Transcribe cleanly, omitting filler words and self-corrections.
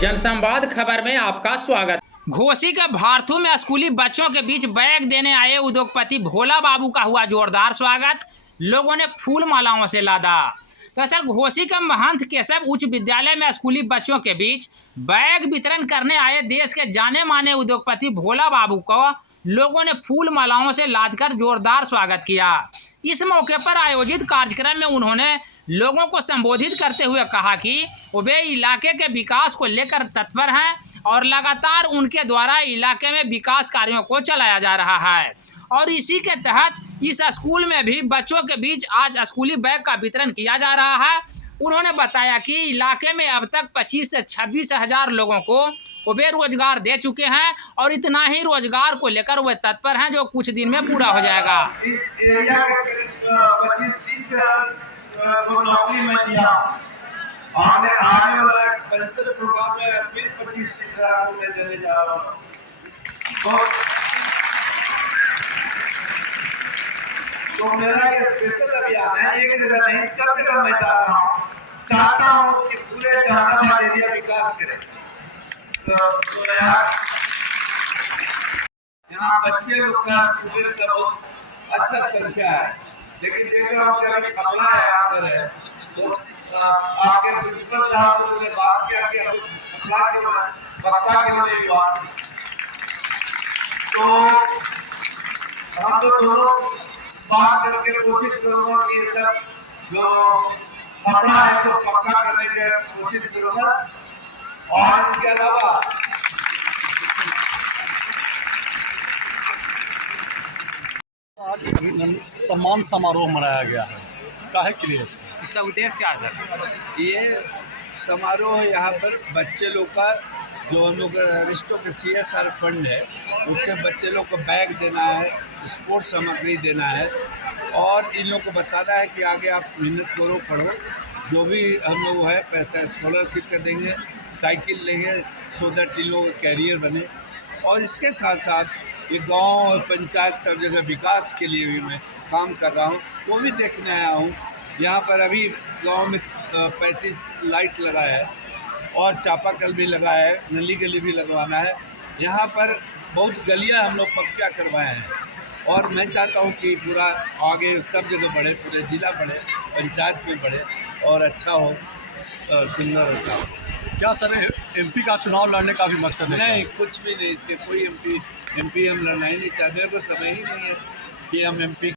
जनसंवाद खबर में आपका स्वागत। घोसी के भारथू में स्कूली बच्चों के बीच बैग देने आए उद्योगपति भोला बाबू का हुआ जोरदार स्वागत। लोगों ने फूल मालाओं से लादा। दरअसल घोसी के महंत केशव उच्च विद्यालय में स्कूली बच्चों के बीच बैग वितरण करने आए देश के जाने माने उद्योगपति भोला बाबू को लोगों ने फूल मालाओं से लादकर जोरदार स्वागत किया। इस मौके पर आयोजित कार्यक्रम में उन्होंने लोगों को संबोधित करते हुए कहा कि वे इलाके के विकास को लेकर तत्पर हैं और लगातार उनके द्वारा इलाके में विकास कार्यों को चलाया जा रहा है और इसी के तहत इस स्कूल में भी बच्चों के बीच आज स्कूली बैग का वितरण किया जा रहा है। उन्होंने बताया कि इलाके में अब तक 25 से 26 हजार लोगों को वे रोजगार दे चुके हैं और इतना ही रोजगार को लेकर वे तत्पर हैं जो कुछ दिन में पूरा हो जाएगा। इस एरिया के 25-30 को नौकरी मैं दिया। आगे आने वाला एक्सपेंसिव प्रोग्राम में फिर 25-30 हजार को मैं देने जा रहा हूँ। तो मेरा ये स्पेशल अभियान है, एक जगह नहीं सब जगह मैं जा रहा हूँ। चाहता हूँ कि पूरे जहानाबाद एरिया विकास करे। तो यहाँ बच्चे लोग का स्टूडेंट का बहुत अच्छा संख्या है, लेकिन देखा हूँ कि अभी कमला है यहाँ पर है, तो आपके प्रिंसिपल साहब तो मुझे बात किया कि पक्का क्यों नहीं हुआ। तो हम तो दोनों बात करके कोशिश करूँगा कि ये सब जो कपड़ा है तो पक्का करने की कोशिश करूँगा। और इसके अलावा आज सम्मान समारोह मनाया गया है, काहे के लिए? इसका उद्देश्य क्या है सर? ये समारोह यहाँ पर बच्चे लोग का जो हम लोग अरिस्टो के CSR फंड है उससे बच्चे लोग को बैग देना है, स्पोर्ट्स सामग्री देना है और इन लोग को बताना है कि आगे आप मेहनत करो, पढ़ो, जो भी हम लोग है पैसा स्कॉलरशिप का देंगे, साइकिल लेंगे सो दैट इन लोगों का कैरियर बने। और इसके साथ साथ ये गांव और पंचायत सब जगह विकास के लिए भी मैं काम कर रहा हूँ, वो भी देखने आया हूँ। यहाँ पर अभी गांव में 35 लाइट लगा है और चापाकल भी लगा है, नली गली भी लगवाना है। यहाँ पर बहुत गलियाँ हम लोग पक्का करवाए हैं और मैं चाहता हूँ कि पूरा आगे सब जगह बढ़े, पूरे ज़िला बढ़े, पंचायत में बढ़े और अच्छा हो, सुंदर ऐसा हो। क्या सर MP का चुनाव लड़ने का भी मकसद है? नहीं, कुछ भी नहीं, इसके कोई MP हम लड़ना ही नहीं चाहते। मेरे को समय ही नहीं है कि हम MP